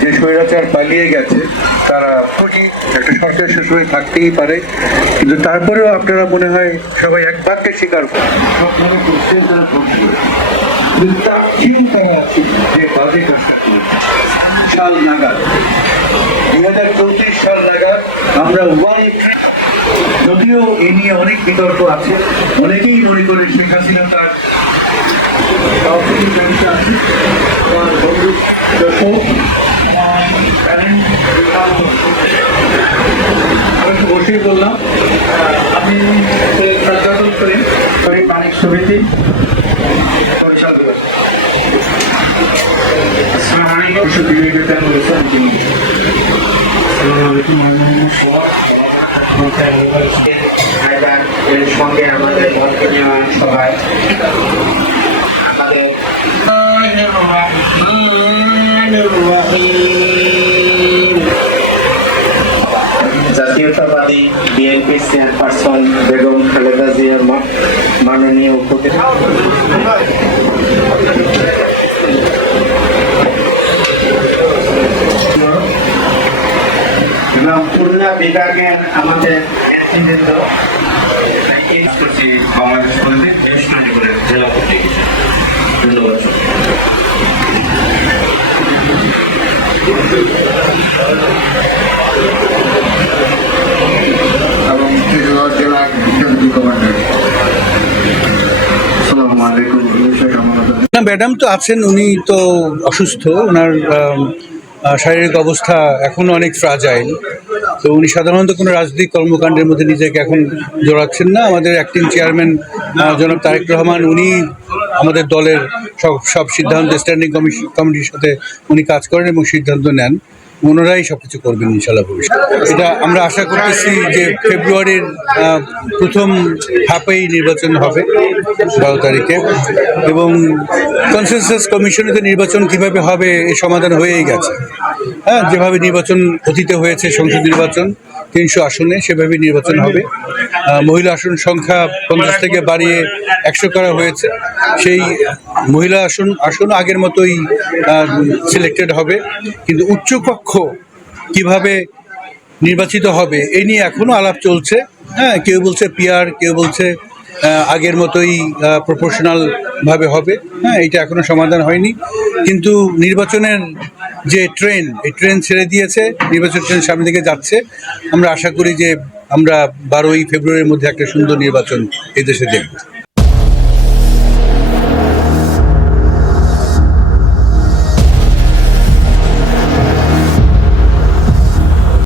যে স্বৈরাচার পালিয়ে গেছে, তারা খুশি একটা সরকার শ্বশুরে থাকতেই পারে। কিন্তু তারপরেও আপনারা মনে হয় সবাই এক বাক্যে স্বীকার করেন। সাল নাগাদ, দুই হাজার চৌত্রিশ সাল নাগাদ আমরা যদিও এ নিয়ে অনেক বিতর্ক আছে, অনেকেই মনে করে শেখ হাসিনা তার আলাইকুম সুপ্রিয় বেতন বলেছেন তিনি আসসালামু আলাইকুম এর সঙ্গে আমাদের বর্তমান সভায় আমাদের জাতীয়তাবাদী বিএনপি চেয়ারপারসন বেগম খালেদা জিয়ার মাননীয় উপদেশ বিভাগের আমাদের নেতৃবৃন্দ করছি বাংলাদেশ কলেজে বেশ নাটকের জেলা পত্রিকা ধন্যবাদ এবং ত্রিপুরা জেলা কমান্ডার। আসসালামু আলাইকুম বিষয় কেমন আছেন না ম্যাডাম তো আছেন উনি তো অসুস্থ ওনার শারীরিক অবস্থা এখনও অনেক ফ্রাজাইল তো উনি সাধারণত কোনো রাজনৈতিক কর্মকাণ্ডের মধ্যে নিজেকে এখন জড়াচ্ছেন না। আমাদের অ্যাক্টিং চেয়ারম্যান জনাব তারেক রহমান, উনি আমাদের দলের সব সব সিদ্ধান্ত স্ট্যান্ডিং কমিটির সাথে উনি কাজ করেন এবং সিদ্ধান্ত নেন। ওনারাই সব কিছু করবেন ইনশাল্লাহ ভবিষ্যতে। এটা আমরা আশা করতেছি যে ফেব্রুয়ারির প্রথম হাফেই নির্বাচন হবে বারো তারিখে। এবং কনসেনসাস কমিশনে নির্বাচন কীভাবে হবে এই সমাধান হয়েই গেছে। হ্যাঁ যেভাবে নির্বাচন অতীতে হয়েছে, সংসদ নির্বাচন, তিনশো আসনে সেভাবে নির্বাচন হবে। মহিলা আসন সংখ্যা পঞ্চাশ থেকে বাড়িয়ে একশো করা হয়েছে। সেই মহিলা আসন আসন আগের মতোই সিলেক্টেড হবে। কিন্তু উচ্চকক্ষ কীভাবে নির্বাচিত হবে এই নিয়ে এখনও আলাপ চলছে। হ্যাঁ কেউ বলছে পিয়ার কেউ বলছে আগের মতোই প্রফেশনালভাবে হবে। হ্যাঁ এটা এখনও সমাধান হয়নি। কিন্তু নির্বাচনের যে ট্রেন, এই ট্রেন ছেড়ে দিয়েছে, নির্বাচন ট্রেন সামনে দিকে যাচ্ছে। আমরা আশা করি যে আমরা বারোই ফেব্রুয়ারির মধ্যে একটা সুন্দর নির্বাচন এদেশে দেশে দেখব।